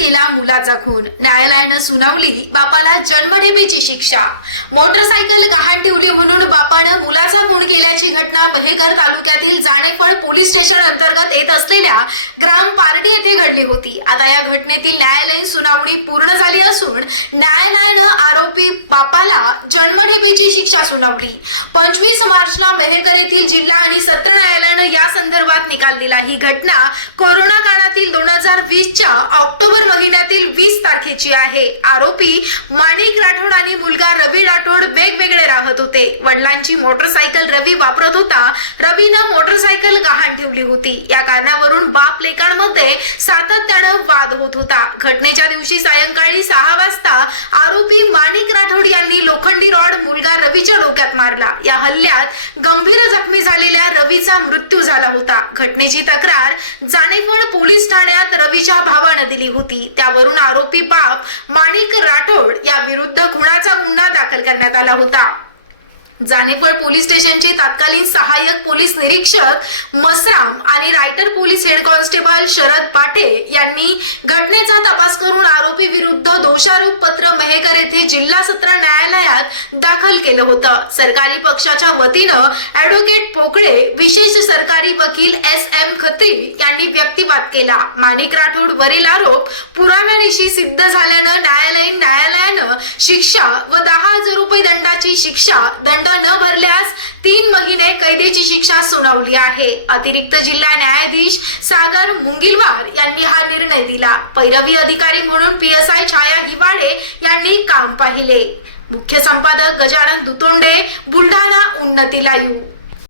गेला मुलाचा खून. न्यायालयानं सुनावली बापाला जन्मठेपीची शिक्षा. मोटरसायकल गहाण ठेवली म्हणून बापानं मुलाचा खून केल्याची घटना बहेकर तालुक्यातील जाणेफळ पोलीस स्टेशन अंतर्गत येत असलेल्या ग्राम पार्टी येथे घडली होती. आता या घटनेतील न्यायालयीन सुनावणी पूर्ण झाली असून न्यायालयानं आरोपी बापाला जन्मठेपीची शिक्षा सुनावली. पंचवीस मार्चला बहेकर येथील जिल्हा आणि सत्र न्यायालयानं या संदर्भात निकाल दिला. ही घटना कोरोना काळातील दोन हजार वीसच्या ऑक्टोबर महिन्यातील वीस तारखेची आहे. आरोपी माणिक राठोड आणि मुलगा रवी राठोड वेगवेगळे राहत होते. वडिलांची मोटरसायकल रवी वापरत होता. रवीनं मोटरसायकल गहाण ठेवली होती. या कारणावरून बाप लेकांमध्ये सातत्यानं वाद होत होता. घटनेच्या दिवशी सायंकाळी सहा वाजता आरोपी माणिक राठोड यांनी लोखंडी रॉड मुलगा रवीच्या डोक्यात मारला या हल्ल्यात गंभीर जखमी झालेल्या रवीचा मृत्यू झाला होता. घटनेची तक्रार जाणेफळ पोलीस ठाण्यात रवीच्या भावानं दिली होती. त्यावरून आरोपी बाप माणिक राठोड या विरुद्ध खुणाचा गुन्हा दाखल करण्यात आला होता. जानेफळ पोलीस स्टेशनचे तत्कालीन सहाय्यक पोलीस निरीक्षक मसराम आणि writer police head constable Sharad Pate यांनी घटनेचा तपास करून आरोपी विरुद्ध दोषारोप पत्र मेहकर येथे जिल्हा सत्र न्यायालयात दाखल केलं होतं. सरकारी पक्षाच्या वतीनं ऍडव्होकेट पोकळे विशेष सरकारी वकील एस एम खत्री यांनी व्यक्तिवाद केला. माणिक राठोड वरील आरोप पुराव्यानिशी सिद्ध झाल्यानं न्यायालयीन न्यायालयानं शिक्षा व दहा हजार रुपये दंडाची शिक्षा दंड न भरल्यास तीन महिने कैदेची शिक्षा सुनावली आहे. अतिरिक्त जिल्हा न्यायाधीश सागर मुंगिलवार यांनी हा निर्णय दिला. पैरवी अधिकारी म्हणून P S I Chhaya Hiwade यांनी काम पाहिले. मुख्य संपादक गजानन दुतोंडे बुलढाणा उन्नती लाईव्ह.